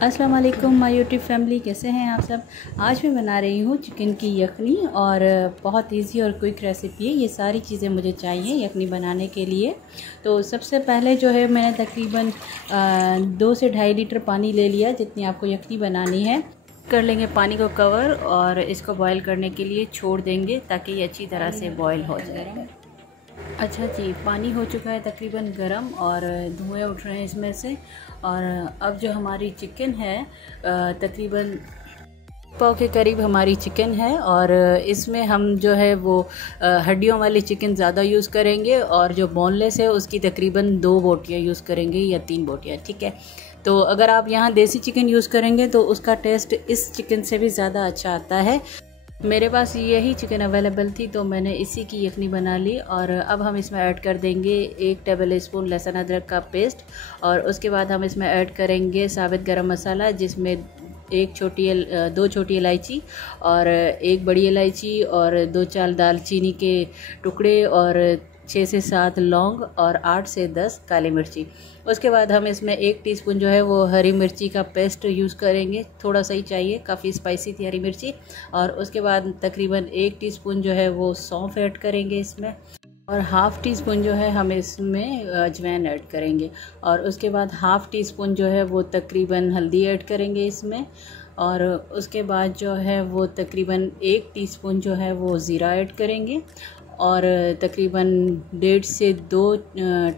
अस्सलाम वालेकुम my YouTube family, कैसे हैं आप सब। आज मैं बना रही हूँ चिकन की यखनी और बहुत इजी और क्विक रेसिपी है। ये सारी चीज़ें मुझे चाहिए यखनी बनाने के लिए। तो सबसे पहले जो है मैंने तकरीबन 2 से 2.5 लीटर पानी ले लिया, जितनी आपको यखनी बनानी है। कर लेंगे पानी को कवर और इसको बॉयल करने के लिए छोड़ देंगे ताकि ये अच्छी तरह से बॉयल हो जाए। अच्छा जी, पानी हो चुका है तकरीबन गरम और धुएं उठ रहे हैं इसमें से। और अब जो हमारी चिकन है तकरीबन पाव के करीब हमारी चिकन है और इसमें हम जो है वो हड्डियों वाली चिकन ज़्यादा यूज़ करेंगे और जो बोनलेस है उसकी तकरीबन 2 बोटियाँ यूज़ करेंगे या 3 बोटियाँ, ठीक है। तो अगर आप यहाँ देसी चिकन यूज़ करेंगे तो उसका टेस्ट इस चिकन से भी ज़्यादा अच्छा आता है। मेरे पास यही चिकन अवेलेबल थी तो मैंने इसी की यखनी बना ली। और अब हम इसमें ऐड कर देंगे 1 टेबल स्पून लहसुन अदरक का पेस्ट और उसके बाद हम इसमें ऐड करेंगे साबित गरम मसाला, जिसमें 2 छोटी इलायची और 1 बड़ी इलायची और 2-4 दालचीनी के टुकड़े और 6 से 7 लौंग और 8 से 10 काली मिर्ची। उसके बाद हम इसमें 1 टीस्पून जो है वो हरी मिर्ची का पेस्ट यूज़ करेंगे, थोड़ा सा ही चाहिए, काफ़ी स्पाइसी थी हरी मिर्ची। और उसके बाद तकरीबन 1 टीस्पून जो है वो सौंफ ऐड करेंगे इसमें और हाफ़ टी स्पून जो है हम इसमें अजवाइन ऐड करेंगे। और उसके बाद हाफ़ टी स्पून जो है वो तकरीबन हल्दी ऐड करेंगे इसमें। और उसके बाद जो है वो तकरीबन 1 टीस्पून जो है वो ज़ीरा ऐड करेंगे और तकरीबन 1.5 से 2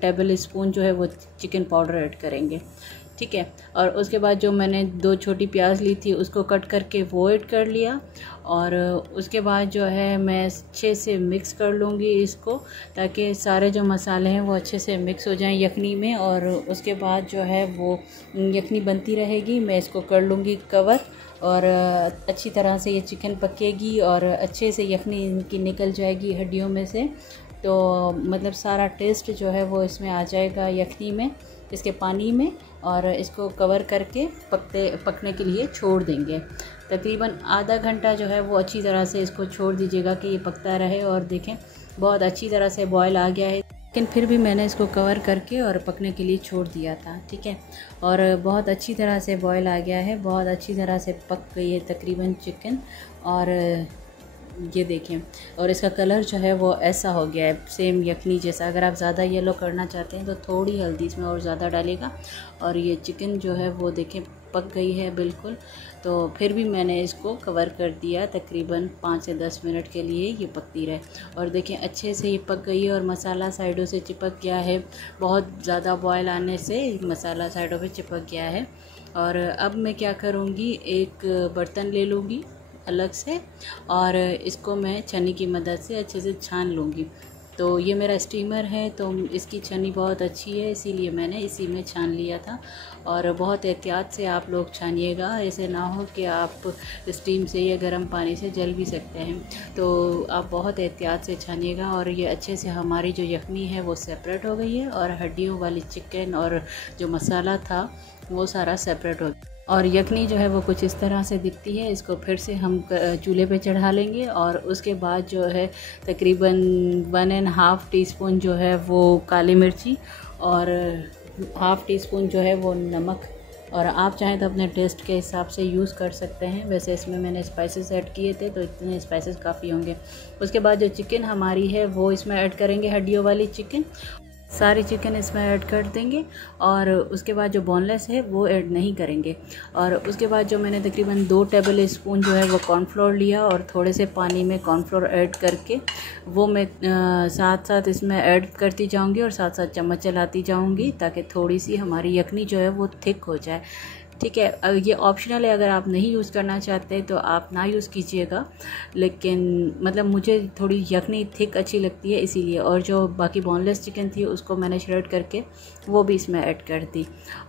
टेबल स्पून जो है वो चिकन पाउडर ऐड करेंगे, ठीक है। और उसके बाद जो मैंने 2 छोटी प्याज ली थी उसको कट करके वो ऐड कर लिया। और उसके बाद जो है मैं अच्छे से मिक्स कर लूँगी इसको, ताकि सारे जो मसाले हैं वो अच्छे से मिक्स हो जाएं यखनी में। और उसके बाद जो है वो यखनी बनती रहेगी, मैं इसको कर लूँगी कवर और अच्छी तरह से ये चिकन पकेगी और अच्छे से यखनी इनकी निकल जाएगी हड्डियों में से। तो मतलब सारा टेस्ट जो है वो इसमें आ जाएगा यखनी में, इसके पानी में। और इसको कवर करके पकने के लिए छोड़ देंगे। तकरीबन आधा घंटा जो है वो अच्छी तरह से इसको छोड़ दीजिएगा कि ये पकता रहे। और देखें बहुत अच्छी तरह से बॉयल आ गया है, लेकिन फिर भी मैंने इसको कवर करके और पकने के लिए छोड़ दिया था, ठीक है। और बहुत अच्छी तरह से बॉयल आ गया है, बहुत अच्छी तरह से पक गई है तकरीबन चिकन। और ये देखें, और इसका कलर जो है वो ऐसा हो गया है सेम यखनी जैसा। अगर आप ज़्यादा येलो करना चाहते हैं तो थोड़ी हल्दी इसमें और ज़्यादा डालेगा। और ये चिकन जो है वो देखें पक गई है बिल्कुल। तो फिर भी मैंने इसको कवर कर दिया तकरीबन 5 से 10 मिनट के लिए ये पकती रहे। और देखें अच्छे से ये पक गई है और मसाला साइडों से चिपक गया है, बहुत ज़्यादा बॉयल आने से मसाला साइडों पे चिपक गया है। और अब मैं क्या करूँगी, एक बर्तन ले लूँगी अलग से और इसको मैं छन्नी की मदद से अच्छे से छान लूँगी। तो ये मेरा स्टीमर है तो इसकी छन्नी बहुत अच्छी है, इसीलिए मैंने इसी में छान लिया था। और बहुत एहतियात से आप लोग छानिएगा, ऐसे ना हो कि आप स्टीम से या गर्म पानी से जल भी सकते हैं। तो आप बहुत एहतियात से छानिएगा। और ये अच्छे से हमारी जो यखनी है वो सेपरेट हो गई है और हड्डियों वाली चिकन और जो मसाला था वो सारा सेपरेट हो गया। और यखनी जो है वो कुछ इस तरह से दिखती है। इसको फिर से हम चूल्हे पे चढ़ा लेंगे और उसके बाद जो है तकरीबन 1.5 टीस्पून जो है वो काली मिर्ची और हाफ़ टी स्पून जो है वो नमक। और आप चाहें तो अपने टेस्ट के हिसाब से यूज़ कर सकते हैं। वैसे इसमें मैंने स्पाइसेस ऐड किए थे तो इतने स्पाइसेस काफ़ी होंगे। उसके बाद जो चिकन हमारी है वो इसमें ऐड करेंगे, हड्डियों वाली चिकन, सारी चिकन इसमें ऐड कर देंगे। और उसके बाद जो बोनलेस है वो ऐड नहीं करेंगे। और उसके बाद जो मैंने तकरीबन 2 टेबल स्पून जो है वो कॉर्नफ्लोर लिया और थोड़े से पानी में कॉर्नफ्लोर ऐड करके वो मैं साथ साथ इसमें ऐड करती जाऊंगी और साथ साथ चम्मच चलाती जाऊंगी ताकि थोड़ी सी हमारी यखनी जो है वो थिक हो जाए, ठीक है। ये ऑप्शनल है, अगर आप नहीं यूज़ करना चाहते तो आप ना यूज़ कीजिएगा, लेकिन मतलब मुझे थोड़ी यखनी थिक अच्छी लगती है इसीलिए। और जो बाकी बोनलेस चिकन थी उसको मैंने श्रेड करके वो भी इसमें ऐड कर दी।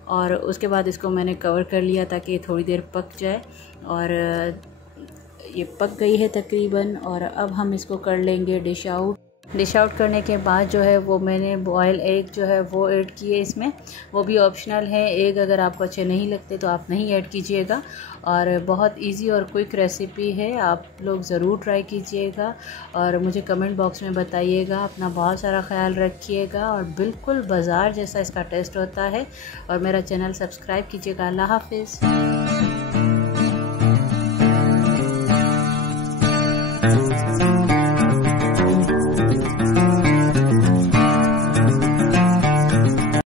और उसके बाद इसको मैंने कवर कर लिया ताकि थोड़ी देर पक जाए। और ये पक गई है तकरीबन। और अब हम इसको कर लेंगे डिश आउट। डिश आउट करने के बाद जो है वो मैंने बॉयल एग जो है वो ऐड किए इसमें। वो भी ऑप्शनल है, एग अगर आपको अच्छे नहीं लगते तो आप नहीं ऐड कीजिएगा। और बहुत इजी और क्विक रेसिपी है, आप लोग ज़रूर ट्राई कीजिएगा और मुझे कमेंट बॉक्स में बताइएगा। अपना बहुत सारा ख्याल रखिएगा और बिल्कुल बाज़ार जैसा इसका टेस्ट होता है। और मेरा चैनल सब्सक्राइब कीजिएगा। अल्लाह हाफिज़।